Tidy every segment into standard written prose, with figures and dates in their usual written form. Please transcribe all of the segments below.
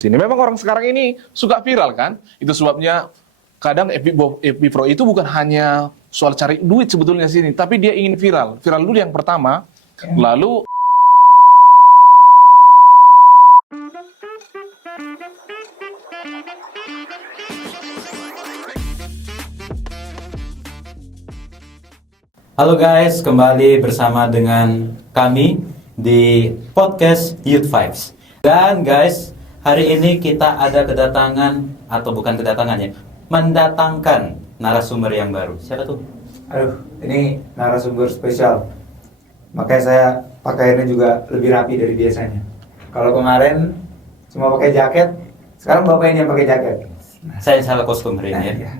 Sini memang orang sekarang ini suka viral kan? Itu sebabnya kadang FB Pro itu bukan hanya soal cari duit sebetulnya sini, tapi dia ingin viral. Viral dulu yang pertama, lalu Halo guys, kembali bersama dengan kami di podcast Youth Vibes. Dan guys, hari ini kita ada kedatangan, atau bukan kedatangan ya, mendatangkan narasumber yang baru. Siapa tuh? Aduh, ini narasumber spesial. Makanya saya pakaiannya juga lebih rapi dari biasanya. Kalau kemarin cuma pakai jaket, sekarang bapak ini yang pakai jaket. Saya salah kostum hari ini ya. Iya.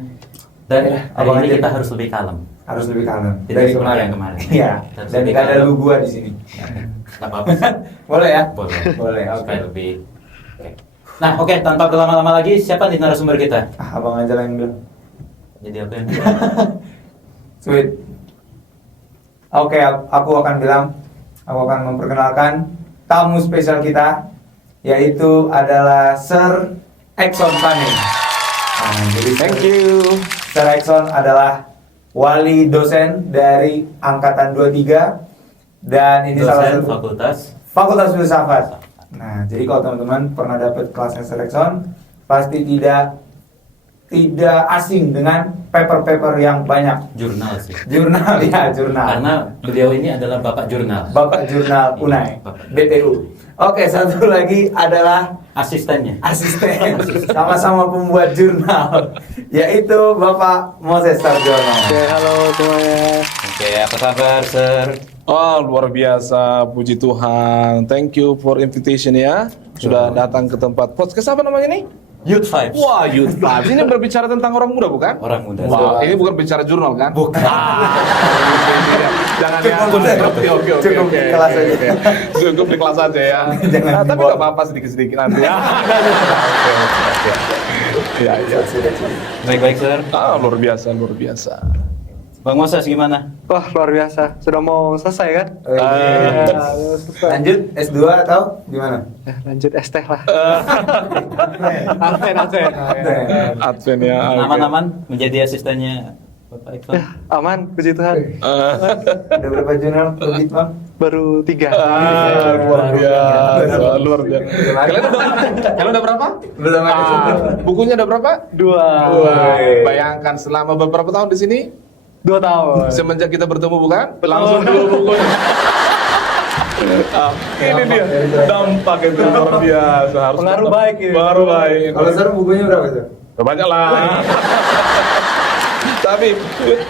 Dan Abang hari ini aja kita deh. harus lebih kalem. Harus lebih kalem Tidak dari seperti kemarin. yang kemarin. Iya. Harus Dan lebih tidak ada kalem. lu gua di sini. Gak apa-apa. Boleh ya? Boleh. Boleh, oke. Supaya lebih. Oke. Nah, oke, tanpa berlama-lama lagi, siapa nih narasumber kita? Abang aja lah yang bilang. Jadi apa yang Sweet. Oke, aku akan memperkenalkan tamu spesial kita, yaitu adalah Sir Exxon Fanning. Nah, jadi thank you. Sir Exxon adalah wali dosen dari Angkatan 23 dan ini salah dosen satu fakultas Fakultas Filsafat. Nah, jadi kalau teman-teman pernah dapat kelasnya Sir Exxon, pasti tidak asing dengan paper-paper yang banyak. jurnal sih. Jurnal ya, jurnal. Karena beliau ini adalah bapak jurnal. Bapak Jurnal UNAI, BPU. Oke, satu lagi adalah Asistennya. asisten sama-sama pembuat jurnal, yaitu Bapak Moses Sarjono. Oke, halo semuanya. Oke, apa kabar, Sir? Oh, luar biasa, puji Tuhan. Thank you for invitation ya. Sudah datang ke tempat podcast apa namanya nih? Youth Vibes. Wah, Youth Vibes. Ini berbicara tentang orang muda bukan? Orang muda. Wah, ini bukan bicara jurnal kan? Bukan. Jangan Cukup, ya. cukup. Cukup di kelas aja. Cukup di kelas aja ya. Jangan Tapi dibawa. nggak apa-apa sedikit-sedikit nanti ya. Ya, ya. Baik-baik, Sir. Ah, luar biasa, luar biasa. Bang Moses gimana? Wah, luar biasa. Sudah mau selesai kan? Ya, lanjut S2 atau gimana? Lanjut ST lah. Adven. Advent ya. oke. Aman-aman menjadi asistennya Bapak Iksan. Aman, puji Tuhan. Udah berapa jurnal terbit, Bang? Baru 3. Luar biasa, luar biasa. Kalian udah berapa? Belum ada. Bukunya udah berapa? 2. Bayangkan selama beberapa tahun di sini, 2 tahun. semenjak kita bertemu bukan? Langsung 2 buku. Ini dia dampak itu luar biasa. Harus Pengaruh tetap- baik ini. Pengaruh baik. Kalau Sir bukunya berapa, Sir? Banyak lah. Tapi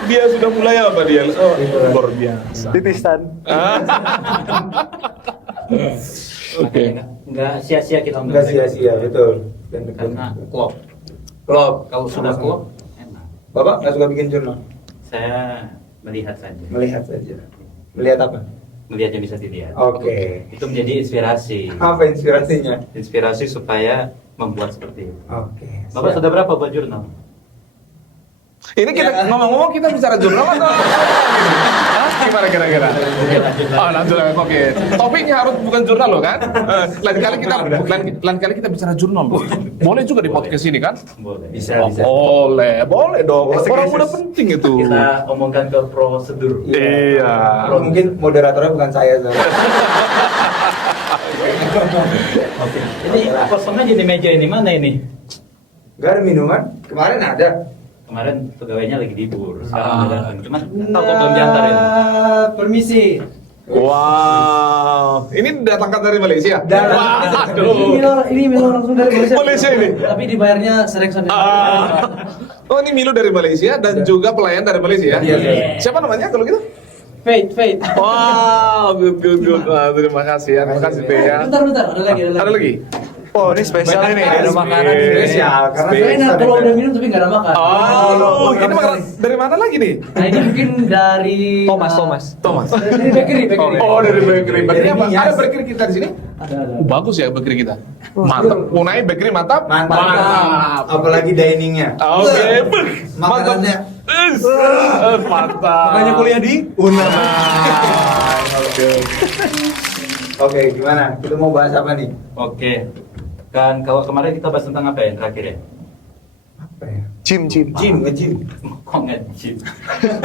dia sudah mulai apa dia? Oh, luar biasa. Titisan. Oke. Nggak sia-sia kita Enggak sia-sia, betul. Dan Karena klop. Klop. Kalau sudah Sama-sama. klop, enak. Bapak nggak suka bikin jurnal? Saya melihat saja. Melihat saja. Melihat apa? Melihat yang bisa dilihat. Oke. Itu menjadi inspirasi. Apa inspirasinya? Inspirasi supaya membuat seperti itu. Oke. Bapak sudah berapa buat jurnal? Ini kita ngomong-ngomong kita bicara jurnal atau Hah? Gimana kira-kira? Oh, lanjut lagi. Oke. Topiknya harus bukan jurnal loh kan? Lain kali kita bicara jurnal loh. Boleh juga di podcast ini kan? Boleh. Bisa, Oh, bisa. boleh dong. Eksekutif. Orang muda penting itu. Kita omongkan ke prosedur. Iya. Mungkin moderatornya bukan saya, Sir. Oke. Ini kosong aja di meja ini. Mana ini? Gak ada minuman? Kemarin ada. Kemarin pegawainya lagi libur. Sekarang udah datang. Cuman tahu kok belum diantarin. Permisi. Wow. Ini datangkan dari Malaysia? Waduh. Ini Milo langsung dari Malaysia. Malaysia ini? Tapi dibayarnya Serekson. Oh, ini Milo dari Malaysia dan juga pelayan dari Malaysia ya? Iya. Siapa namanya kalau gitu? Fate. Wow, good. Wah, terima kasih ya. Terima kasih Teh ya. Bentar, ada lagi. Ada lagi? Oh, ini spesial ini. Ada makanan ini. Spesial. Karena Spesial. Enak kalau udah minum tapi nggak ada makan. Oh, ini makanan dari mana lagi nih? Nah ini mungkin dari Thomas. Dari bakery. Oh, dari bakery. Bakery apa? Nias. Ada bakery kita di sini? Ada. Bagus ya bakery kita. Mantap. Unai bakery mantap? Mantap. Apalagi diningnya. Oke. Makanannya. Mantap. Makanya kuliah di Oke. Oke, gimana? Kita mau bahas apa nih? Oke. Kan kalau kemarin kita bahas tentang apa ya yang terakhir ya? Apa ya? Jim. Nge-gym. Kok nge-gym?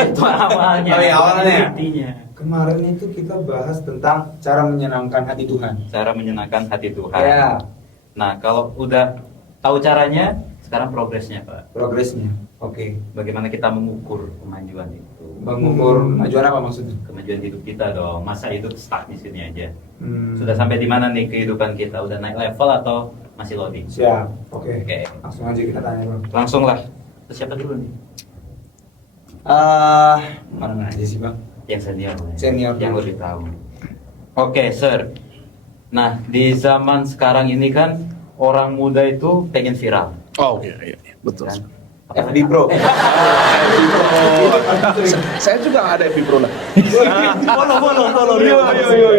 Itu awalnya. Oh, iya, awalnya. Intinya. Kemarin itu kita bahas tentang cara menyenangkan hati Tuhan. Cara menyenangkan hati Tuhan. Ya, Nah, kalau udah tahu caranya, sekarang progresnya, Pak. progresnya. Oke. Bagaimana kita mengukur kemajuan itu? Mengukur kemajuan apa maksudnya? Kemajuan hidup kita dong. Masa hidup stuck di sini aja? Hmm. Sudah sampai di mana nih kehidupan kita? Udah naik level atau masih loading? Siap. Oke. Oke. Langsung aja kita tanya, Bang. Langsung lah. Terus siapa dulu nih? Mana aja sih, Bang? Yang senior. Ya. Senior Yang dulu. lebih tahu. Oke, Sir. Nah, di zaman sekarang ini kan orang muda itu pengen viral. Oh iya, betul. Kan? FB Pro. Saya juga ada FB Pro lah. Follow. Yo.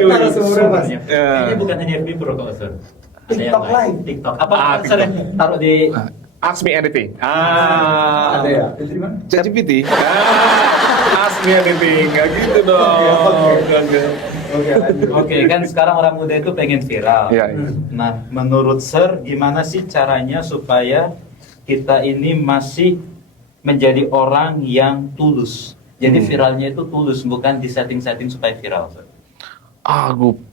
Narasumbernya, Mas. Ini bukan hanya FB Pro kok, Sir. Ada yang TikTok lain. Live. TikTok. Apa TikTok. Sir? Taruh di Ask me anything. Ada ya? Itu di mana? ChatGPT. Ask me anything. Gak gitu dong. Oke, lanjut. Oke, kan sekarang orang muda itu pengen viral. Iya, iya. Nah, menurut Sir, gimana sih caranya supaya kita ini masih menjadi orang yang tulus? Jadi viralnya itu tulus, bukan di setting-setting supaya viral, Sir.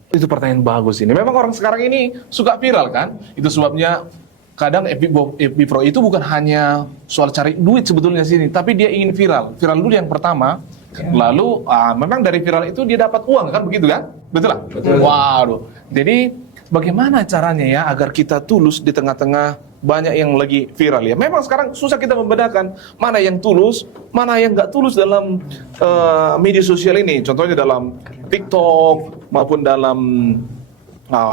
Itu pertanyaan bagus ini. Memang orang sekarang ini suka viral kan? Itu sebabnya kadang FB Pro itu bukan hanya soal cari duit sebetulnya sini, tapi dia ingin viral. Viral dulu yang pertama, lalu memang dari viral itu dia dapat uang kan, begitu kan? Betul lah? Betul. Waduh. Jadi bagaimana caranya ya agar kita tulus di tengah-tengah banyak yang lagi viral ya? Memang sekarang susah kita membedakan mana yang tulus, mana yang nggak tulus dalam media sosial ini. Contohnya dalam TikTok maupun dalam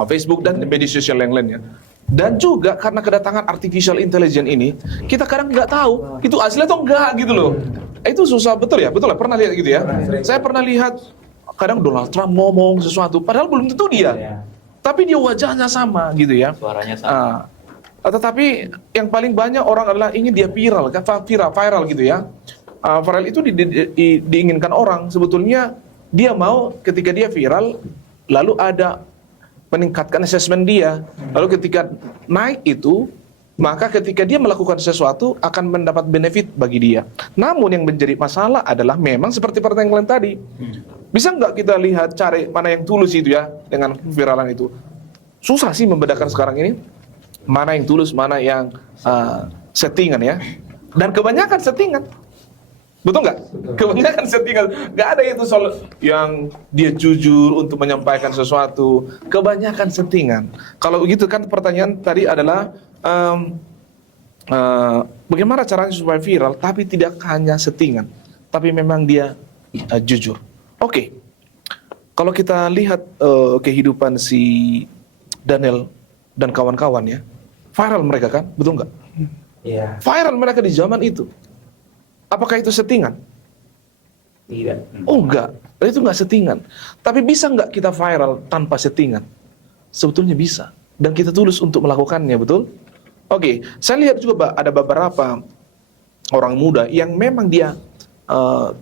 Facebook dan media sosial yang lainnya. Dan juga karena kedatangan artificial intelligence ini, kita kadang nggak tahu itu asli atau enggak gitu loh. Itu susah, betul ya? Betul lah, pernah lihat gitu ya? Saya pernah lihat kadang Donald Trump ngomong sesuatu, padahal belum tentu dia. Tapi dia wajahnya sama gitu ya. Suaranya sama. Tetapi yang paling banyak orang adalah ingin dia viral, kan viral gitu ya. Viral itu diinginkan orang, sebetulnya dia mau ketika dia viral, lalu ada meningkatkan assessment dia. Lalu ketika naik itu, maka ketika dia melakukan sesuatu akan mendapat benefit bagi dia. Namun yang menjadi masalah adalah memang seperti pertanyaan tadi. Bisa nggak kita lihat cari mana yang tulus itu ya dengan viralan itu? Susah sih membedakan sekarang ini. Mana yang tulus, mana yang settingan ya. Dan kebanyakan settingan. Betul nggak? Kebanyakan settingan. Nggak ada itu soal yang dia jujur untuk menyampaikan sesuatu. Kebanyakan settingan. Kalau begitu kan pertanyaan tadi adalah bagaimana caranya supaya viral, tapi tidak hanya settingan, tapi memang dia jujur. Oke. Kalau kita lihat kehidupan si Daniel dan kawan-kawan ya, viral mereka kan, betul nggak? Iya. Viral mereka di zaman itu. Apakah itu settingan? Tidak. Oh enggak, itu enggak settingan. Tapi bisa enggak kita viral tanpa settingan? Sebetulnya bisa. Dan kita tulus untuk melakukannya, betul? Oke, saya lihat juga ada beberapa orang muda yang memang dia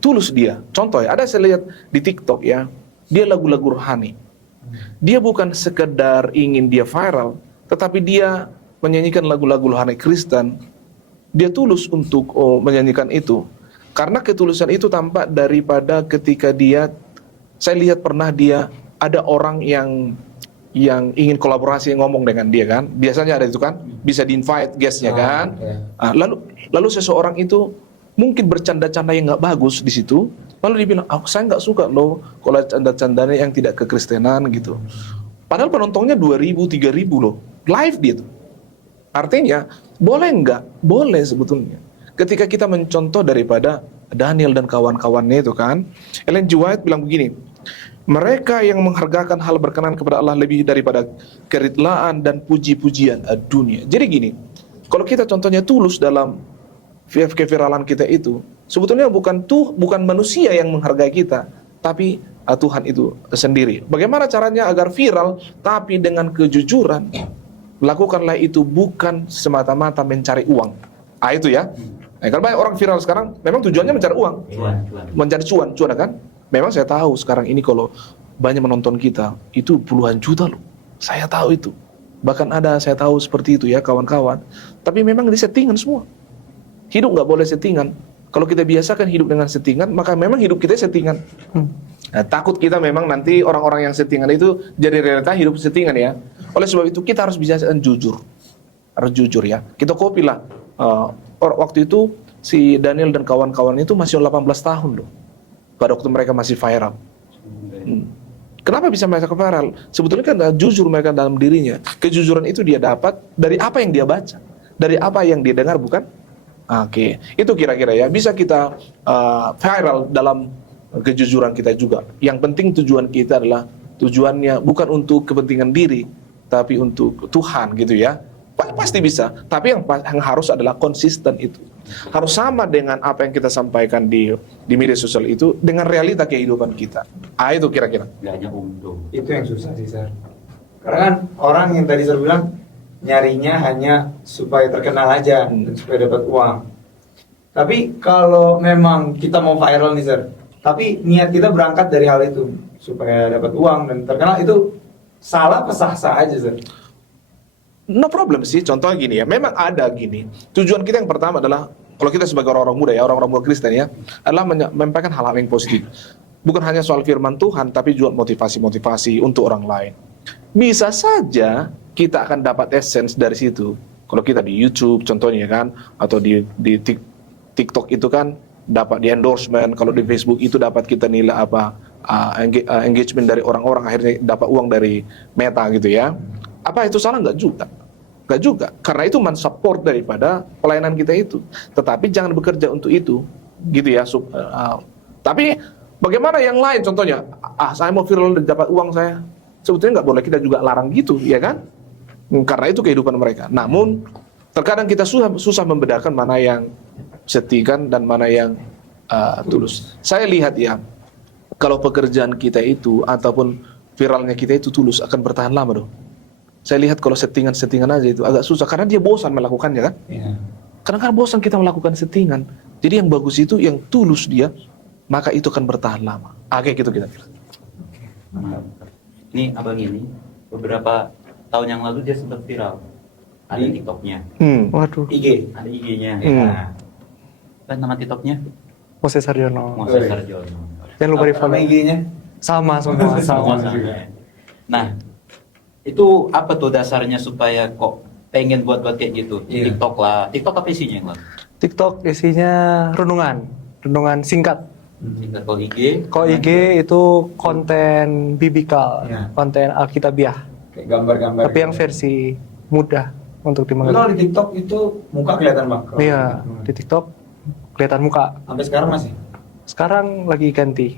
tulus dia. Contoh ya, ada saya lihat di TikTok ya, dia lagu-lagu rohani. Dia bukan sekedar ingin dia viral, tetapi dia menyanyikan lagu-lagu rohani Kristen. Dia tulus untuk menyanyikan itu. Karena ketulusan itu tampak daripada ketika dia, saya lihat pernah dia ada orang yang ingin kolaborasi ngomong dengan dia kan. Biasanya ada itu kan, bisa di-invite guestnya kan. Lalu seseorang itu mungkin bercanda-canda yang nggak bagus di situ. Lalu dia bilang, saya nggak suka loh kalau canda-candanya yang tidak kekristenan gitu. Padahal penontonnya 2.000, 3.000 loh. Live dia tuh. Artinya, boleh nggak? Boleh sebetulnya. Ketika kita mencontoh daripada Daniel dan kawan-kawannya itu kan, Ellen G. White bilang begini, mereka yang menghargakan hal berkenan kepada Allah lebih daripada keridlaan dan puji-pujian dunia. Jadi gini, kalau kita contohnya tulus dalam keviralan kita itu, sebetulnya bukan manusia yang menghargai kita, tapi Tuhan itu sendiri. Bagaimana caranya agar viral, tapi dengan kejujuran? Lakukanlah itu bukan semata-mata mencari uang. Itu ya. Nah, kalau banyak orang viral sekarang, memang tujuannya mencari uang. Mencari cuan kan? Memang saya tahu sekarang ini kalau banyak menonton kita, itu puluhan juta loh. Saya tahu itu. Bahkan ada saya tahu seperti itu ya kawan-kawan. Tapi memang disettingan semua. Hidup nggak boleh settingan. Kalau kita biasakan hidup dengan settingan, maka memang hidup kita settingan. Nah, takut kita memang nanti orang-orang yang settingan itu jadi realita hidup settingan ya. Oleh sebab itu kita harus biasakan jujur. Harus jujur ya. Kita copy lah. Waktu itu si Daniel dan kawan-kawan itu masih 18 tahun loh. Pada waktu mereka masih viral. Kenapa bisa mereka viral? Sebetulnya kan jujur mereka dalam dirinya. Kejujuran itu dia dapat dari apa yang dia baca. Dari apa yang dia dengar, bukan? Oke, itu kira-kira ya. Bisa kita viral dalam kejujuran kita juga. Yang penting tujuan kita adalah tujuannya bukan untuk kepentingan diri, tapi untuk Tuhan gitu ya. Pasti bisa, tapi yang harus adalah konsisten itu. Harus sama dengan apa yang kita sampaikan di media sosial itu dengan realita kehidupan kita. Itu kira-kira. Gak hanya untung. Itu yang susah sih, Sar. Karena kan orang yang tadi saya bilang nyarinya hanya supaya terkenal aja dan supaya dapat uang. Tapi kalau memang kita mau viral nih, Sar, tapi niat kita berangkat dari hal itu supaya dapat uang dan terkenal, itu salah apa sah-sah aja, Sar? No problem sih, contohnya gini ya, memang ada gini. Tujuan kita yang pertama adalah, kalau kita sebagai orang-orang muda ya, orang-orang muda Kristen ya, adalah menyampaikan hal-hal yang positif. Bukan hanya soal firman Tuhan, tapi juga motivasi-motivasi untuk orang lain. Bisa saja kita akan dapat essence dari situ. Kalau kita di YouTube contohnya kan, atau di TikTok itu kan dapat di endorsement, kalau di Facebook itu dapat kita nilai engagement dari orang-orang, akhirnya dapat uang dari Meta gitu ya. Apa itu salah? Enggak juga. Enggak juga. Karena itu mensupport daripada pelayanan kita itu. Tetapi jangan bekerja untuk itu. Gitu ya. Tapi bagaimana yang lain contohnya? Saya mau viral dan dapat uang saya. Sebetulnya nggak boleh kita juga larang gitu, ya kan? Karena itu kehidupan mereka. Namun terkadang kita susah membedakan mana yang settingan dan mana yang tulus. Saya lihat ya, kalau pekerjaan kita itu ataupun viralnya kita itu tulus akan bertahan lama dong. Saya lihat kalau settingan aja itu agak susah karena dia bosan melakukannya kan? Iya. Karena kan bosan kita melakukan settingan. Jadi yang bagus itu yang tulus dia, maka itu akan bertahan lama. Kayak gitu kita. Ini abang ini beberapa tahun yang lalu dia sempat viral. Ada TikToknya, Waduh. IG. ada IG-nya. Hmm. Apa nama TikToknya? Moses Sarjono. Moses Sarjono. Jangan lupa di Sama follow. IG-nya. Sama semua. Sama. Sama. Nah, itu apa tuh dasarnya supaya kok pengen buat kayak gitu? Iya. TikTok lah. TikTok apa isinya yang lalu? TikTok isinya renungan singkat. Tinggal kalau IG. Kalau IG itu konten biblikal, Ya. konten Alkitabiah. Kayak gambar-gambar. Tapi yang gitu. versi mudah untuk Tapi kalau dimengerti. di TikTok itu muka kelihatan, Bang. Kalau Iya, di TikTok kelihatan muka. Sampai sekarang masih. Sekarang lagi ganti.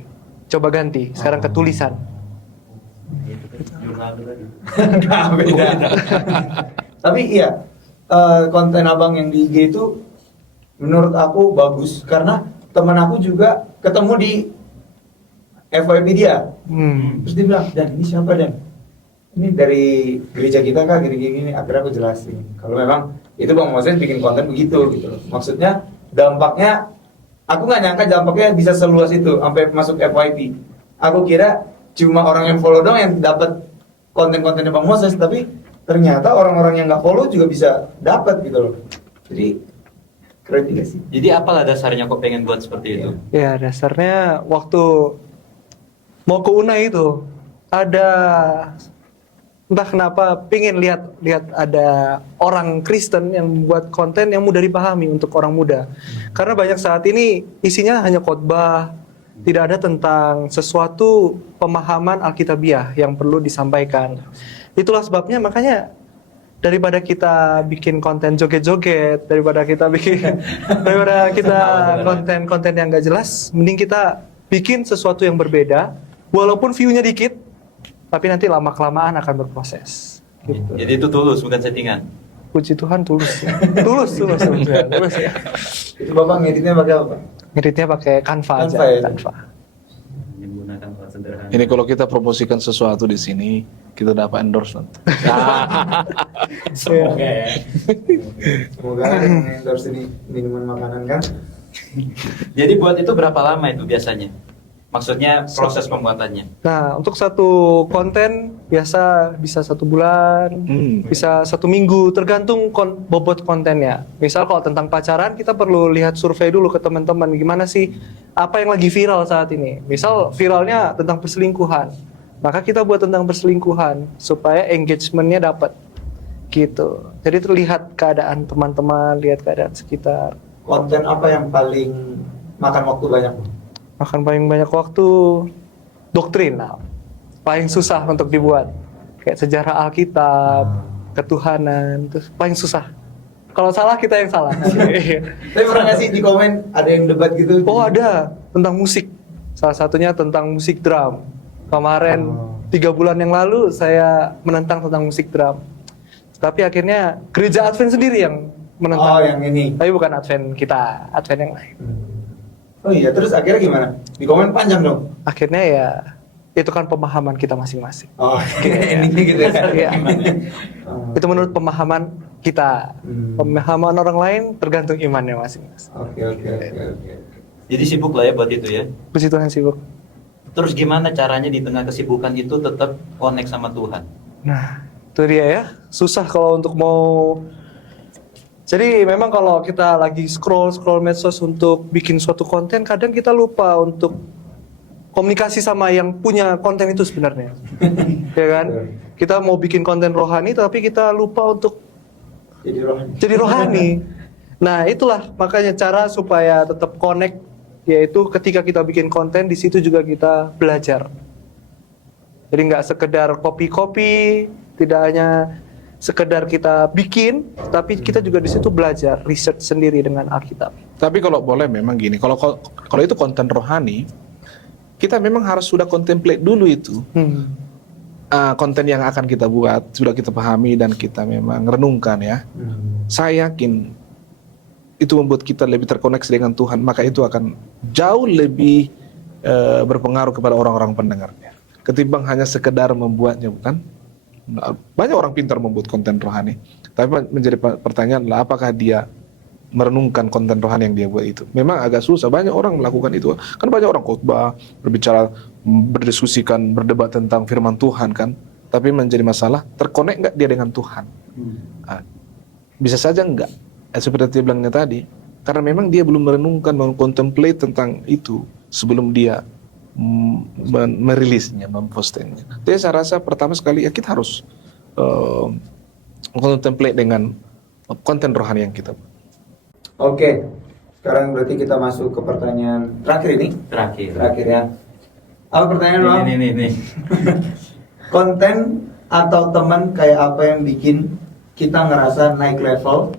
Coba ganti, sekarang ketulisan. Jurnal tadi. Nggak, beda. Tapi iya, konten abang yang di IG itu menurut aku bagus karena teman aku juga ketemu di FYP dia. Terus dia bilang, "Dan ini siapa, Dan? Ini dari gereja kita kah, gini-gini." Akhirnya aku jelasin kalau memang itu Bang Moses bikin konten begitu gitu. Maksudnya dampaknya, aku nggak nyangka dampaknya bisa seluas itu sampai masuk FYP. Aku kira cuma orang yang follow dong yang dapat konten-kontennya Bang Moses, tapi ternyata orang-orang yang nggak follow juga bisa dapat gitu loh. Jadi keren juga sih. Jadi apalah dasarnya kok pengen buat seperti itu? Ya dasarnya waktu mau ke Unai itu ada entah kenapa pingin lihat ada orang Kristen yang membuat konten yang mudah dipahami untuk orang muda. Karena banyak saat ini isinya hanya khotbah, tidak ada tentang sesuatu pemahaman Alkitabiah yang perlu disampaikan. Itulah sebabnya makanya daripada kita bikin konten joget-joget, daripada kita konten-konten yang gak jelas, mending kita bikin sesuatu yang berbeda, walaupun view-nya dikit, tapi nanti lama-kelamaan akan berproses. Gitu. Jadi itu tulus, bukan settingan. Puji Tuhan tulus. tulus ya. Itu Bapak ngeditnya pakai apa? Ngeditnya pakai Canva aja, Canva ya? Canva. Menggunakan alat sederhana. Ini kalau kita promosikan sesuatu di sini, kita dapat endorsement. Semoga ya. Semoga yang endorse ini minuman makanan kan. Jadi buat itu berapa lama itu biasanya? Maksudnya proses pembuatannya. Nah, untuk satu konten biasa bisa 1 bulan, bisa 1 minggu, tergantung bobot kontennya. Misal kalau tentang pacaran, kita perlu lihat survei dulu ke teman-teman, gimana sih apa yang lagi viral saat ini. Misal viralnya tentang perselingkuhan, maka kita buat tentang perselingkuhan supaya engagementnya dapat, gitu. Jadi terlihat keadaan teman-teman, lihat keadaan sekitar. Konten apa yang paling makan waktu banyak? Makan paling banyak waktu doktrinal, paling susah untuk dibuat, kayak sejarah Alkitab, ketuhanan, terus paling susah. Kalau salah kita yang salah. Tapi pernah nggak sih di komen ada yang debat gitu? Oh ada, tentang musik. Salah satunya tentang musik drum. Kemarin 3 bulan yang lalu saya menentang tentang musik drum. Tapi akhirnya gereja Advent sendiri yang menentang. Oh yang ini. Tapi bukan Advent kita, Advent yang lain. Oh iya, terus akhirnya gimana? Di komen panjang dong. Akhirnya ya itu kan pemahaman kita masing-masing. Oh, Iya. ini gitu ya. Iya. Oh. Itu menurut pemahaman kita. Pemahaman orang lain tergantung imannya masing-masing. Oke. Jadi sibuk lah ya buat itu ya. Puji Tuhan sibuk. Terus gimana caranya di tengah kesibukan itu tetap connect sama Tuhan? Nah, itu dia ya. Susah kalau untuk mau. Jadi memang kalau kita lagi scroll medsos untuk bikin suatu konten, kadang kita lupa untuk komunikasi sama yang punya konten itu sebenarnya. Ya kan? Kita mau bikin konten rohani tapi kita lupa untuk jadi rohani. Nah, itulah makanya cara supaya tetap connect, yaitu ketika kita bikin konten di situ juga kita belajar. Jadi nggak sekedar copy, tidak hanya sekedar kita bikin, tapi kita juga di situ belajar, research sendiri dengan Alkitab. Tapi kalau boleh memang gini, kalau itu konten rohani, kita memang harus sudah contemplate dulu itu. Konten yang akan kita buat, sudah kita pahami dan kita memang renungkan ya. Saya yakin itu membuat kita lebih terkoneksi dengan Tuhan, maka itu akan jauh lebih berpengaruh kepada orang-orang pendengarnya. Ketimbang hanya sekedar membuatnya, bukan? Banyak orang pintar membuat konten rohani, tapi menjadi pertanyaan adalah apakah dia merenungkan konten rohani yang dia buat itu. Memang agak susah, banyak orang melakukan itu. Kan banyak orang khotbah, berbicara, berdiskusikan, berdebat tentang firman Tuhan kan. Tapi menjadi masalah, terkonek nggak dia dengan Tuhan? Bisa saja enggak, seperti dia bilangnya tadi. Karena memang dia belum merenungkan, contemplate tentang itu sebelum dia merilisnya, mempostingnya. Jadi saya rasa pertama sekali ya kita harus contemplate dengan konten rohani yang kita. Oke, sekarang berarti kita masuk ke pertanyaan terakhir ini. Terakhir ya. Apa pertanyaan lo? Ini. Konten atau teman kayak apa yang bikin kita ngerasa naik level,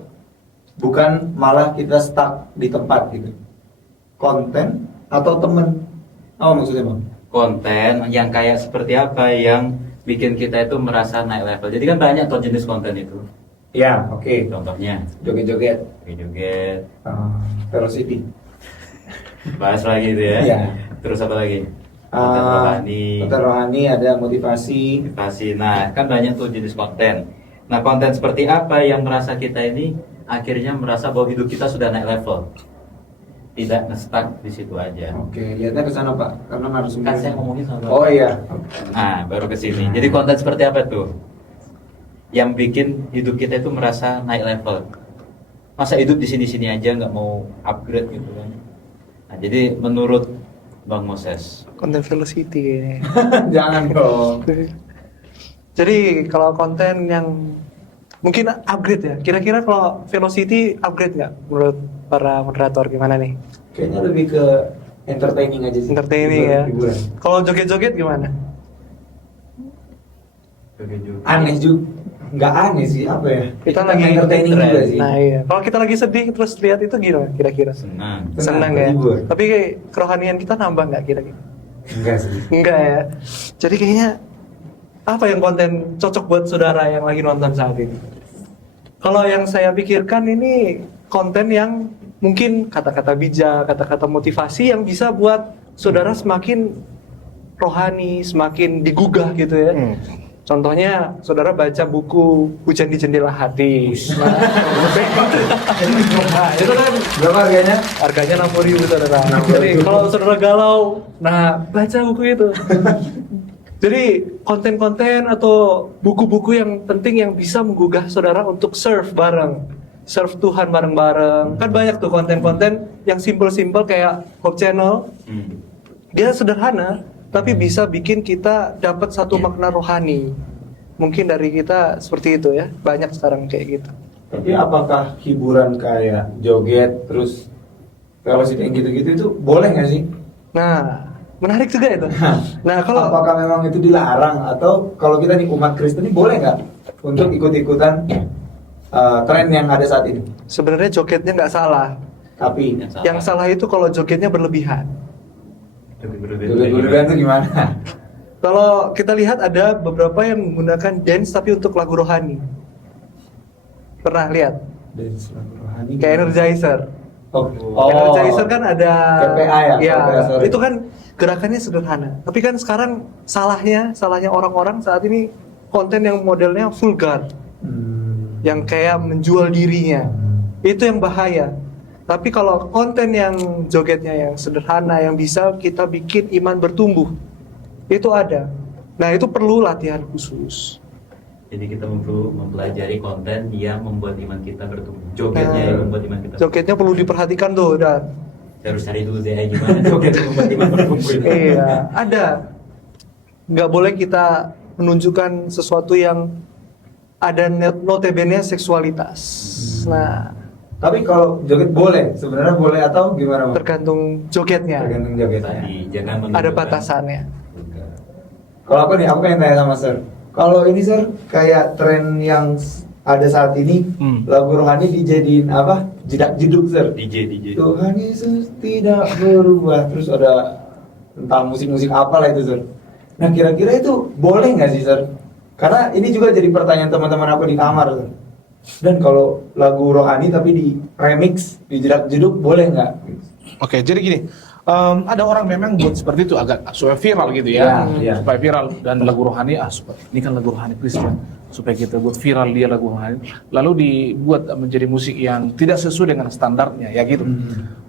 bukan malah kita stuck di tempat gitu? Konten atau teman? Apa maksudnya bang? Konten yang kayak seperti apa yang bikin kita itu merasa naik level. Jadi kan banyak tuh jenis konten itu. Ya, oke. Contohnya Joget-joget. joget, Velocity. bahas lagi itu ya. Iya. Terus apa lagi? Konten rohani, Konten rohani, ada motivasi. motivasi. Nah, kan banyak tuh jenis konten. Nah, konten seperti apa yang merasa kita ini akhirnya merasa bahwa hidup kita sudah naik level, tidak nge-stuck di situ aja. Oke, lihatnya ke sana Pak, karena narasumber. Kan saya ngomongin sama Oh iya. Nah, baru ke sini. Jadi konten seperti apa tuh yang bikin hidup kita itu merasa naik level? Masa hidup di sini-sini aja nggak mau upgrade gitu kan? Nah, jadi menurut Bang Moses, Konten velocity ini. Jangan dong. Jadi kalau konten yang mungkin upgrade ya, kira-kira kalau velocity upgrade nggak menurut para moderator, gimana nih? Kayaknya lebih ke entertaining aja sih. Entertaining ya. Hiburan. Kalau joget-joget gimana? Aneh juga. Nggak aneh sih, apa ya? Kita Itu lagi entertaining tren. juga sih. Nah iya. Kalau kita lagi sedih terus lihat itu gimana kira-kira? senang. Senang ya. terhibur. Tapi kerohanian kita nambah nggak kira-kira? Enggak sih. Enggak ya. Jadi kayaknya apa yang konten cocok buat saudara yang lagi nonton saat ini? Kalau yang saya pikirkan ini konten yang mungkin kata-kata bijak, kata-kata motivasi yang bisa buat saudara semakin rohani, semakin digugah gitu ya. Contohnya, saudara baca buku Hujan di Jendela Hati. Nah, itu kan Berapa harganya? harganya 60.000 saudara. Jadi kalau saudara galau, nah baca buku itu. Jadi konten-konten atau buku-buku yang penting yang bisa menggugah saudara untuk serve bareng, serve Tuhan bareng-bareng. Kan banyak tuh konten-konten yang simple-simple kayak Hope Channel. Dia sederhana, tapi bisa bikin kita dapat satu makna rohani. Mungkin dari kita seperti itu ya, banyak sekarang kayak gitu. Tapi apakah hiburan kayak joget terus fellowship yang gitu-gitu itu boleh nggak sih? Nah, menarik juga itu. Nah, kalau Apakah memang itu dilarang atau kalau kita nih umat Kristen ini boleh nggak untuk ikut-ikutan tren yang ada saat ini? sebenarnya jogetnya nggak salah. Tapi Yang salah itu kalau jogetnya berlebihan. joget-jogetan itu gimana? Kalau kita lihat ada beberapa yang menggunakan dance tapi untuk lagu rohani. Pernah lihat? Dance rohani. Kayak Energizer. Oh. Energizer kan ada KPA ya? Ya, KPA, sorry. itu kan gerakannya sederhana. Tapi kan sekarang salahnya orang-orang saat ini konten yang modelnya vulgar. Yang kayak menjual dirinya. Itu yang bahaya. Tapi kalau konten yang jogetnya yang sederhana, yang bisa kita bikin iman bertumbuh, itu ada. Nah, itu perlu latihan khusus. Jadi kita perlu mempelajari konten yang membuat iman kita bertumbuh. Jogetnya yang membuat iman kita. Jogetnya perlu diperhatikan tuh, dan Saya harus cari dulu deh gimana joget yang membuat iman bertumbuh. iya, ada. Nggak boleh kita menunjukkan sesuatu yang ada notabene seksualitas. Nah, Tapi kalau joget boleh, sebenarnya boleh atau gimana? Bang? tergantung jogetnya. Tergantung jogetnya. Tadi jangan Ada menunjukkan. batasannya. Kalau aku nih, aku pengen tanya sama Sir. Kalau ini Sir, kayak tren yang ada saat ini, lagu rohani dijadiin apa? Jedak-jeduk Sir. DJ. Tuhan Yesus tidak berubah. Terus ada tentang musik-musik apa lah itu Sir. Nah kira-kira itu boleh nggak sih Sir? Karena ini juga jadi pertanyaan teman-teman aku di kamar Sir. Dan kalau lagu rohani tapi di remix, di jedak-jeduk boleh nggak? Oke, jadi gini, ada orang memang buat seperti itu agak supaya viral gitu ya, Ya. supaya viral dan lagu rohani, supaya ini kan lagu rohani Kristen, supaya kita buat viral dia lagu rohani, lalu dibuat menjadi musik yang tidak sesuai dengan standarnya, ya gitu.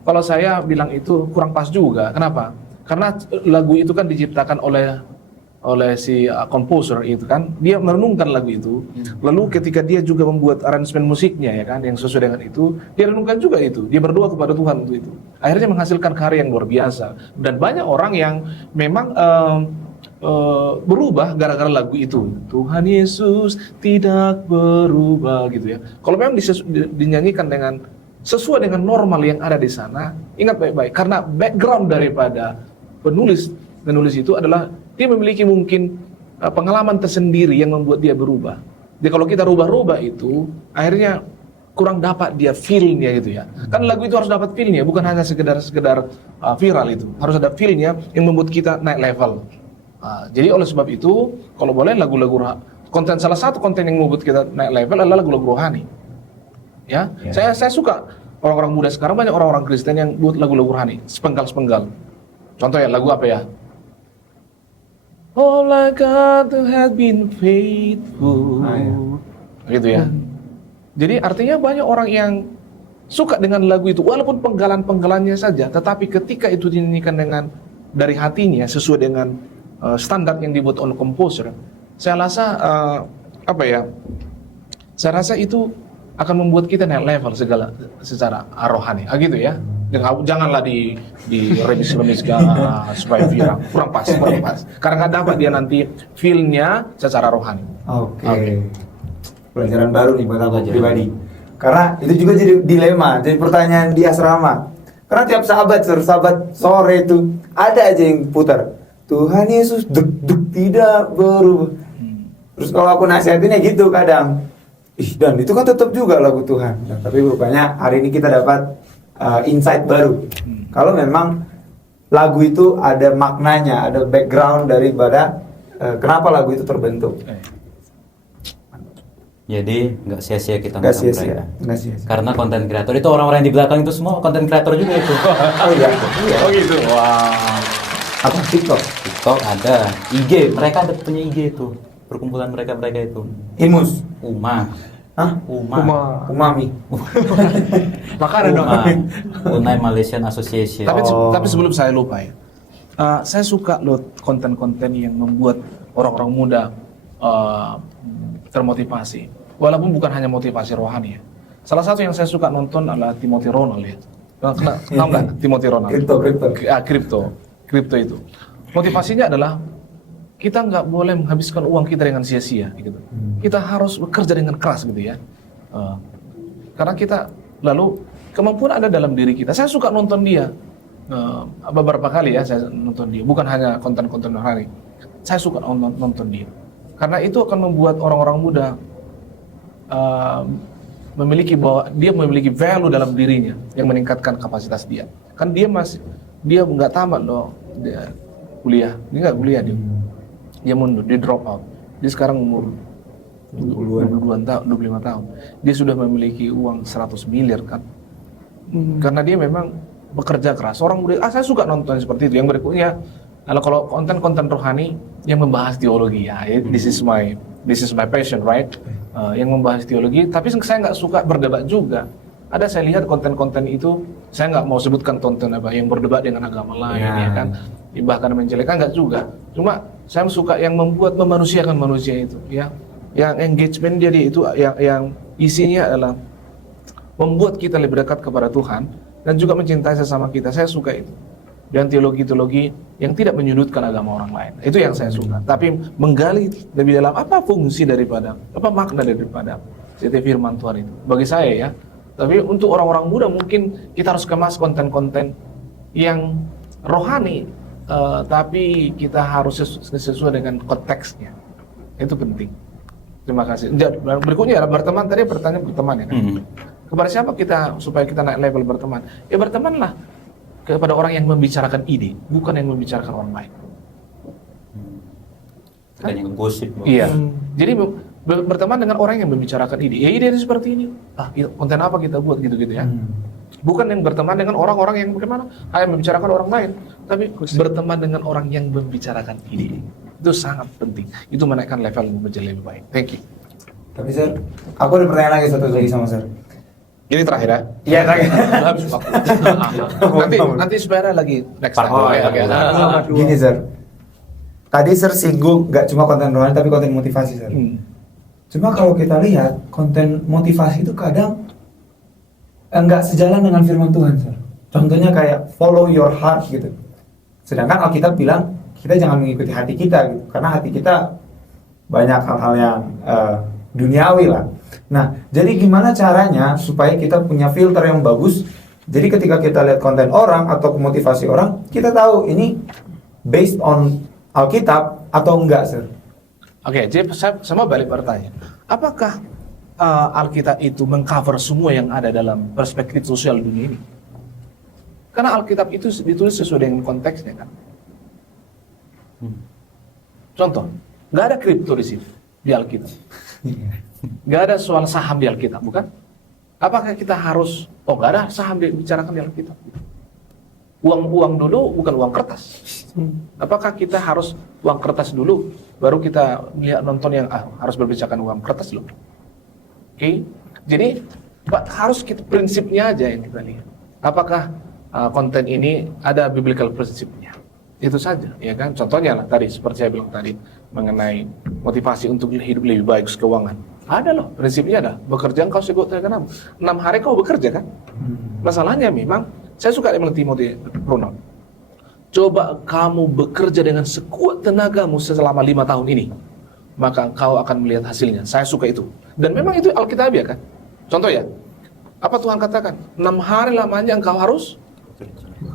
Kalau saya bilang itu kurang pas juga, kenapa? Karena lagu itu kan diciptakan oleh si komposer itu kan, dia merenungkan lagu itu, lalu ketika dia juga membuat aransemen musiknya ya kan yang sesuai dengan itu, dia renungkan juga itu, dia berdoa kepada Tuhan untuk itu, akhirnya menghasilkan karya yang luar biasa. Dan banyak orang yang memang berubah gara-gara lagu itu. Tuhan Yesus tidak berubah gitu ya. Kalau memang dinyanyikan dengan sesuai dengan normal yang ada di sana, ingat baik-baik, karena background daripada penulis itu adalah dia memiliki mungkin pengalaman tersendiri yang membuat dia berubah. Jadi kalau kita rubah-rubah itu, akhirnya kurang dapat dia feel-nya gitu ya. Kan lagu itu harus dapat feel-nya, bukan hanya sekedar viral itu. Harus ada feel-nya yang membuat kita naik level. Jadi oleh sebab itu, kalau boleh lagu-lagu salah satu konten yang membuat kita naik level adalah lagu-lagu rohani. Ya, saya suka orang-orang muda sekarang, banyak orang-orang Kristen yang buat lagu-lagu rohani, sepenggal-sepenggal. Contoh ya, lagu apa ya? All I got to have been faithful. Gitu ya. Jadi artinya banyak orang yang suka dengan lagu itu, walaupun penggalan-penggalannya saja, tetapi ketika itu dinyanyikan dengan dari hatinya sesuai dengan standar yang dibuat oleh komposer, saya rasa saya rasa itu akan membuat kita naik level secara rohani, gitu ya. Janganlah di remis-remis supaya viral, kurang pas. Karena nggak dapat dia nanti feel-nya secara rohani. Oke. Pelajaran baru nih buat aku pribadi. Karena itu juga jadi dilema, jadi pertanyaan di asrama. Karena tiap sahabat sore itu ada aja yang putar. Tuhan Yesus duk tidak berubah. Terus kalau aku nasihatinnya gitu kadang, dan itu kan tetap juga lagu Tuhan. Nah, tapi rupanya hari ini kita dapat insight baru. Kalau memang lagu itu ada maknanya, ada background daripada kenapa lagu itu terbentuk. Jadi nggak sia-sia kita Nggak ngomong sia-sia. Karena konten kreator itu orang-orang yang di belakang itu semua konten kreator juga itu. Oh iya. Oh gitu. Wow. Apa TikTok? TikTok ada, IG, mereka ada punya IG itu. perkumpulan mereka itu? Imus. UMA. Hah? UMA. Umami. Makanan dong. UMA. Unai Malaysian Association. Tapi sebelum saya lupa ya, saya suka loh konten-konten yang membuat orang-orang muda termotivasi. Walaupun bukan hanya motivasi rohani ya. Salah satu yang saya suka nonton adalah Timothy Ronald ya. Tahu nggak Timothy Ronald? Kripto itu. Motivasinya adalah kita nggak boleh menghabiskan uang kita dengan sia-sia gitu. Kita harus bekerja dengan keras gitu ya. Karena kita lalu kemampuan ada dalam diri kita. Saya suka nonton dia beberapa kali ya saya nonton dia. Bukan hanya konten-konten rohani. Saya suka nonton dia. Karena itu akan membuat orang-orang muda memiliki value dalam dirinya yang meningkatkan kapasitas dia. Kan dia nggak tamat loh kuliah. Dia nggak kuliah dia mundur, dia drop out. Dia sekarang umur 25 tahun. Dia sudah memiliki uang 100 miliar kan. Karena dia memang bekerja keras. Orang muda, saya suka nonton seperti itu. Yang berikutnya kalau konten-konten rohani yang membahas teologi ya, this is my passion, right? Yang membahas teologi, tapi saya nggak suka berdebat juga. Ada saya lihat konten-konten itu, saya nggak mau sebutkan konten apa yang berdebat dengan agama lain, ya kan, bahkan menjelekan nggak juga. Cuma saya suka yang memanusiakan manusia itu, ya, yang engagement dia itu, yang isinya adalah membuat kita lebih dekat kepada Tuhan dan juga mencintai sesama kita. Saya suka itu. Dan teologi-teologi yang tidak menyudutkan agama orang lain. Itu yang saya suka. Tapi menggali lebih dalam apa fungsi daripada, apa makna daripada setiap firman Tuhan itu. Bagi saya ya. Tapi untuk orang-orang muda mungkin kita harus kemas konten-konten yang rohani. Tapi kita harus sesuai dengan konteksnya. Itu penting. Terima kasih. Berikutnya adalah berteman. Tadi pertanyaan berteman ya kan. Kepada siapa kita supaya kita naik level berteman? Ya bertemanlah kepada orang yang membicarakan ide, bukan yang membicarakan orang lain. Dan yang gosip. Iya. Jadi berteman dengan orang yang membicarakan ide. Ya ide seperti ini. Konten apa kita buat gitu-gitu ya. Bukan yang berteman dengan orang-orang yang bagaimana hanya membicarakan orang lain, tapi berteman dengan orang yang membicarakan ide. Itu sangat penting. Itu menaikkan level menjadi lebih baik. Thank you. Tapi Sir, aku ada pertanyaan lagi satu lagi sama Sir. Ini terakhir ya? Iya terakhir. Habis waktu. nanti sebenarnya lagi next time. Gini Sir, tadi Sir singgung nggak cuma konten rohani tapi konten motivasi Sir. Cuma kalau kita lihat konten motivasi itu kadang nggak sejalan dengan firman Tuhan Sir. Contohnya kayak follow your heart gitu. Sedangkan Alkitab bilang kita jangan mengikuti hati kita gitu, karena hati kita banyak hal-hal yang duniawi lah. Nah, jadi gimana caranya supaya kita punya filter yang bagus? Jadi ketika kita lihat konten orang atau motivasi orang, kita tahu ini based on Alkitab atau enggak, Sir? Oke, jadi saya sama balik bertanya. Apakah Alkitab itu mengcover semua yang ada dalam perspektif sosial dunia ini? Karena Alkitab itu ditulis sesuai dengan konteksnya kan. Contoh, nggak ada kripto di sini di Alkitab. Nggak ada soal saham di Alkitab, bukan? Apakah kita harus, nggak ada saham dibicarakan di Alkitab? Uang dulu, bukan uang kertas. Apakah kita harus uang kertas dulu, baru kita lihat nonton yang harus berbicarakan uang kertas dulu? Oke, jadi harus kita prinsipnya aja yang kita lihat. Apakah konten ini ada biblical prinsipnya? Itu saja, ya kan? Contohnya lah tadi, seperti saya bilang tadi, mengenai motivasi untuk hidup lebih baik keuangan. Ada loh, prinsipnya ada. Bekerja engkau sekuat tenaga 6 hari kau bekerja kan? Masalahnya memang, saya suka dengan Timothy Ronald. Coba kamu bekerja dengan sekuat tenagamu selama 5 tahun ini, maka engkau akan melihat hasilnya. Saya suka itu. Dan memang itu Alkitabiah kan? Contoh ya, apa Tuhan katakan? 6 hari lamanya engkau harus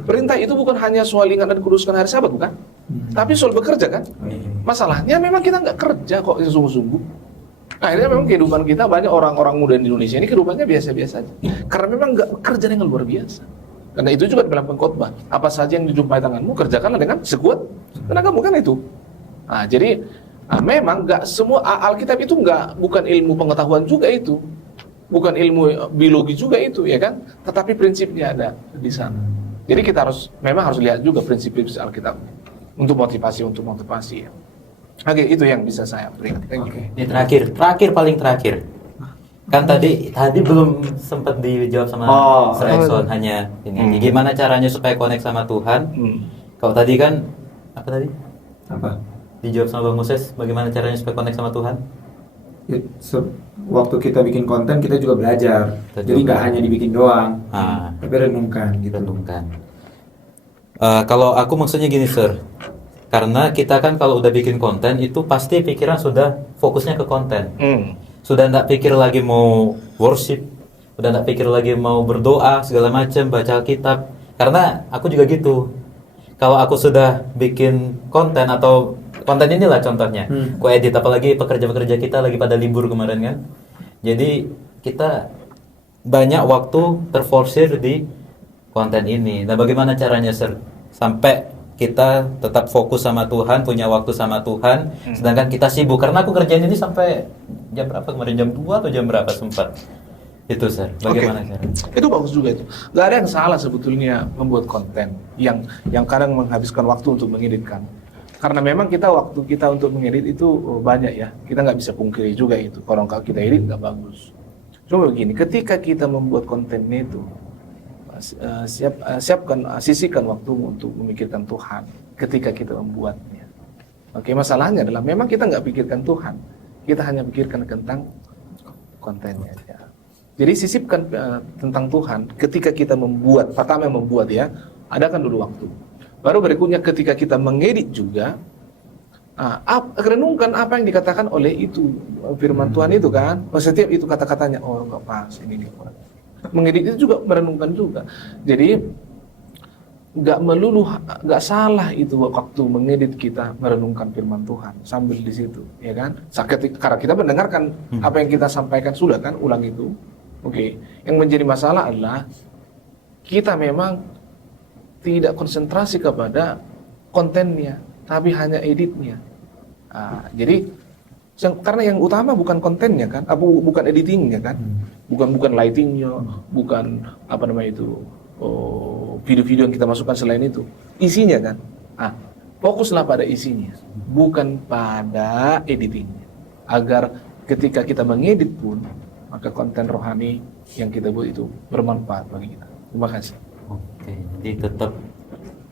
perintah itu bukan hanya soal ingat dan kuduskan hari Sabat, bukan? Tapi soal bekerja kan? Masalahnya memang kita nggak kerja kok sungguh-sungguh. Akhirnya memang kehidupan kita banyak orang-orang muda di Indonesia ini kehidupannya biasa-biasa aja. Karena memang nggak bekerja dengan luar biasa. Karena itu juga dalam pengkhotbah. Apa saja yang dijumpai tanganmu, kerjakanlah dengan sekuat tenagamu kan itu. Nah, jadi memang nggak semua Alkitab itu bukan ilmu pengetahuan juga itu. Bukan ilmu biologi juga itu, ya kan? Tetapi prinsipnya ada di sana. Jadi kita memang harus lihat juga prinsip-prinsip Alkitab untuk motivasi ya. Oke, itu yang bisa saya berikan. Thank you. Ini terakhir paling terakhir. Kan tadi belum sempat dijawab sama Sir Exxon, hanya ini. Gimana caranya supaya connect sama Tuhan? Kalau tadi kan apa tadi? Apa? Dijawab sama Bang Moses, bagaimana caranya supaya connect sama Tuhan? Ya, waktu kita bikin konten kita juga belajar. Kita Jadi juga. nggak hanya dibikin doang, Ah. tapi renungkan gitu. Renungkan. Kalau aku maksudnya gini, Sir. Karena kita kan kalau udah bikin konten itu pasti pikiran sudah fokusnya ke konten. Sudah nggak pikir lagi mau worship, udah nggak pikir lagi mau berdoa segala macam, baca Alkitab. Karena aku juga gitu. Kalau aku sudah bikin konten atau konten inilah contohnya, aku edit, apalagi pekerja-pekerja kita lagi pada libur kemarin kan. Jadi kita banyak waktu terforsir di konten ini. Nah, bagaimana caranya, Sir? Sampai kita tetap fokus sama Tuhan, punya waktu sama Tuhan, sedangkan kita sibuk. Karena aku kerjain ini sampai jam berapa kemarin? Jam 2 atau jam berapa sempat? Itu, Sir. Bagaimana, Sir? Itu bagus juga itu. Gak ada yang salah sebetulnya membuat konten yang kadang menghabiskan waktu untuk mengeditkan. Karena memang waktu kita untuk mengedit itu banyak ya. Kita nggak bisa pungkiri juga itu. Kalau kita edit nggak bagus. Cuma begini, ketika kita membuat kontennya itu, sisihkan waktumu untuk memikirkan Tuhan ketika kita membuatnya. Oke, masalahnya adalah memang kita nggak pikirkan Tuhan, kita hanya pikirkan tentang kontennya aja. Jadi sisipkan tentang Tuhan ketika kita membuat. Pertama membuat ya, adakan dulu waktu. Baru berikutnya ketika kita mengedit juga, renungkan apa yang dikatakan oleh itu firman Tuhan itu kan. Setiap itu kata-katanya, oh nggak pas, ini nggak pas. Mengedit itu juga merenungkan juga. Jadi nggak salah itu waktu mengedit kita merenungkan firman Tuhan sambil di situ, ya kan? Karena kita mendengarkan apa yang kita sampaikan sudah kan, ulang itu. Oke. Yang menjadi masalah adalah kita memang tidak konsentrasi kepada kontennya, tapi hanya editnya. Jadi karena yang utama bukan kontennya kan, bukan editingnya kan, bukan lightingnya, bukan video-video yang kita masukkan selain itu, isinya kan. Fokuslah pada isinya, bukan pada editingnya, agar ketika kita mengedit pun maka konten rohani yang kita buat itu bermanfaat bagi kita. Terima kasih. Oke, jadi tetap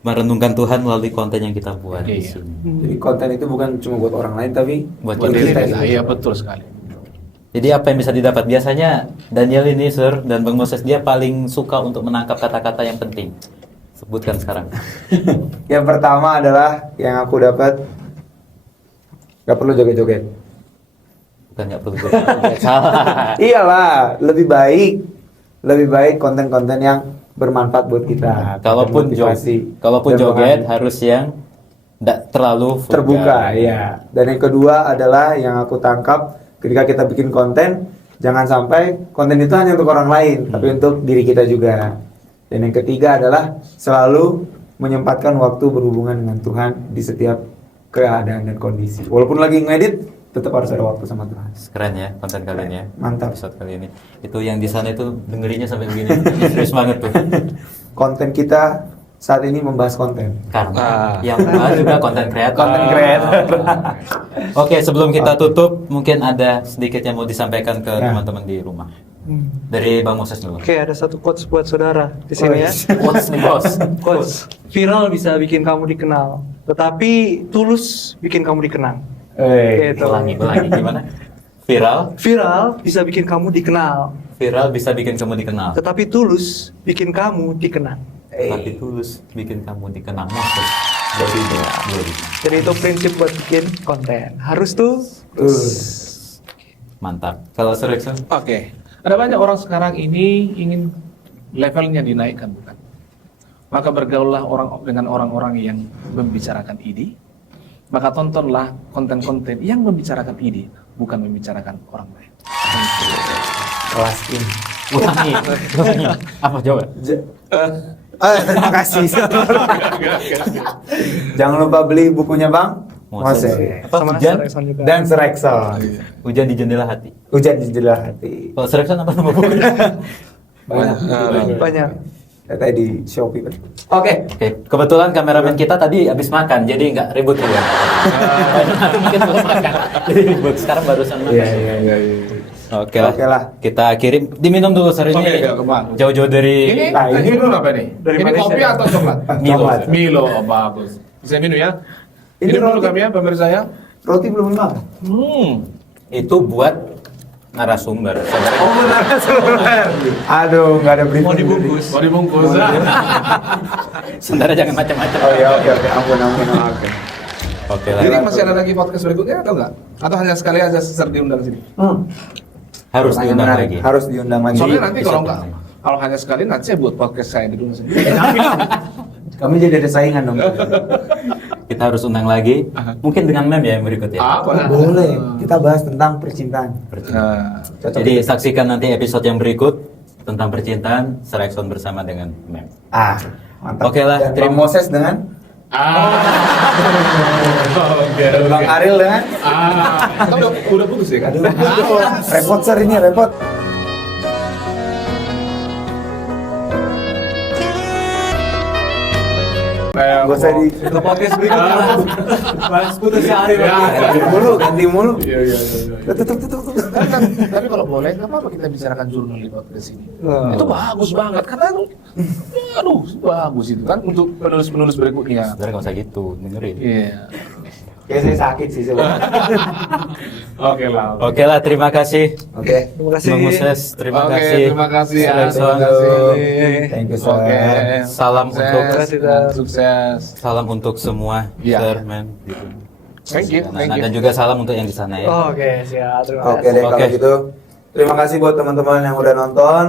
merenungkan Tuhan melalui konten yang kita buat di Iya. sini. Jadi konten itu bukan cuma buat orang lain, tapi Buat buat kita kita. sendiri. Iya, betul sekali. Jadi apa yang bisa didapat? Biasanya Daniel ini, Sir, dan Bang Moses, dia paling suka untuk menangkap kata-kata yang penting. Sebutkan sekarang. Yang pertama adalah yang aku dapat, gak perlu joget-joget. Bukan nggak perlu joget. Salah. Iyalah, lebih baik konten-konten yang bermanfaat buat kita. Kalaupun Motivasi. kalaupun Dan joget rohani. harus yang tidak terlalu vulgar. Terbuka, ya. Dan yang kedua adalah yang aku tangkap ketika kita bikin konten, jangan sampai konten itu hanya untuk orang lain, tapi untuk diri kita juga. Dan yang ketiga adalah selalu menyempatkan waktu berhubungan dengan Tuhan di setiap keadaan dan kondisi. Walaupun lagi ngedit, tetap harus ada waktu sama Tuhan. Keren ya konten kalian ya. Mantap. Episode kali ini. Itu yang di sana itu dengerinnya sampai begini. Serius banget tuh. Konten kita saat ini membahas konten. Karena yang bahas juga konten kreator. Konten kreator. Oke, sebelum kita tutup, mungkin ada sedikit yang mau disampaikan ke Ya. teman-teman di rumah. Dari Bang Moses dulu. Oke, ada satu quotes buat saudara di sini ya. Quotes nih bos. Quotes. Viral bisa bikin kamu dikenal, tetapi tulus bikin kamu dikenang. Gitu. Ulangi gimana? Viral bisa bikin kamu dikenal, Viral bisa bikin kamu dikenal. tetapi tulus bikin kamu dikenang. Tapi tulus bikin kamu dikenang. Moses. Glory. Jadi itu prinsip buat bikin konten. Harus tuh. Mantap. Kalau Sir Exxon? Oke. Ada banyak orang sekarang ini ingin levelnya dinaikkan, bukan? Maka bergaullah dengan orang-orang yang membicarakan ide. Maka tontonlah konten-konten yang membicarakan ide, bukan membicarakan orang lain. Kelas ini. Ulangi. Apa coba? Terima kasih. Jangan lupa beli bukunya Bang Moses. Apa Sama hujan? Sir Exxon juga. Dan Sir Exxon. Hujan di jendela hati. Hujan di jendela hati. Kalau Sir Exxon apa nama bukunya? Banyak. Banyak. Katanya di Shopee. Oke. Oke, kebetulan kameramen kita tadi habis makan, jadi nggak ribut juga. Nanti mungkin belum makan, jadi ribut. Sekarang barusan makan. Iya. Oke lah. Oke lah. Kita kirim, diminum dulu sore Oke, ini. Kemang. Jauh-jauh dari Ini, Nah, ini ini dulu apa nih? dari Ini Malaysia. kopi atau coklat? Milo. Milo, bagus. Bisa minum ya? Ini Minum dulu roti. kami ya, pemirsa ya. Roti belum dimakan. itu buat narasumber. Oh, benar. Aduh, nggak ada briefing. Mau dibungkus. Mau dibungkus. Sebenarnya jangan macam-macam. Oh iya, oke. Ampun. Oke. Oke lah. Jadi masih ada lagi podcast berikutnya atau enggak? Atau hanya sekali aja ser diundang sini? Harus Pertanyaan diundang menarik. lagi. Harus diundang lagi. Soalnya nanti bisa kalau enggak, diundang. kalau hanya sekali nanti saya buat podcast saya di rumah sendiri. Kami jadi ada saingan dong. Kita harus undang lagi. Mungkin dengan meme ya yang berikutnya. Apa? Boleh. Kita bahas tentang percintaan. Nah, Jadi saksikan nanti episode yang berikut tentang percintaan Serekson bersama dengan meme. Mantap. Oke lah, Dan terima- Bang Moses dengan Oke. Bang Ariel dengan Kita udah putus ya kan? repot sir ini repot. Gak usah di Ke podcast berikutnya. Bahas putusnya Ariel. ganti mulu. Iya. Tutup. Tapi kalau boleh, nggak apa-apa kita bicarakan jurnal di podcast ini. Oh. Itu bagus banget, karena aduh, bagus itu kan untuk penulis-penulis berikutnya. Sebenarnya nggak usah gitu, dengerin. Iya. Kayak saya sakit sih sebenarnya. Oke lah. Oke lah, terima kasih. Oke. Terima kasih. Bang Moses, terima Oke, kasih. terima kasih ya. Serekson. Terima kasih. Thank you, sir. Oke. Salam Sukses. untuk- Sukses. Salam untuk semua Iya. user, man. Gitu. Thank you, thank you. Dan juga salam untuk yang di sana ya. Oke, siap. Terima Oke kasih. deh kalau Oke. gitu. Terima kasih buat teman-teman yang udah nonton.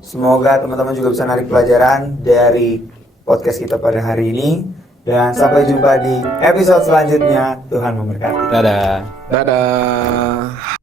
Semoga teman-teman juga bisa narik pelajaran dari podcast kita pada hari ini. Dan sampai jumpa di episode selanjutnya. Tuhan memberkati. Dadah. Dadah.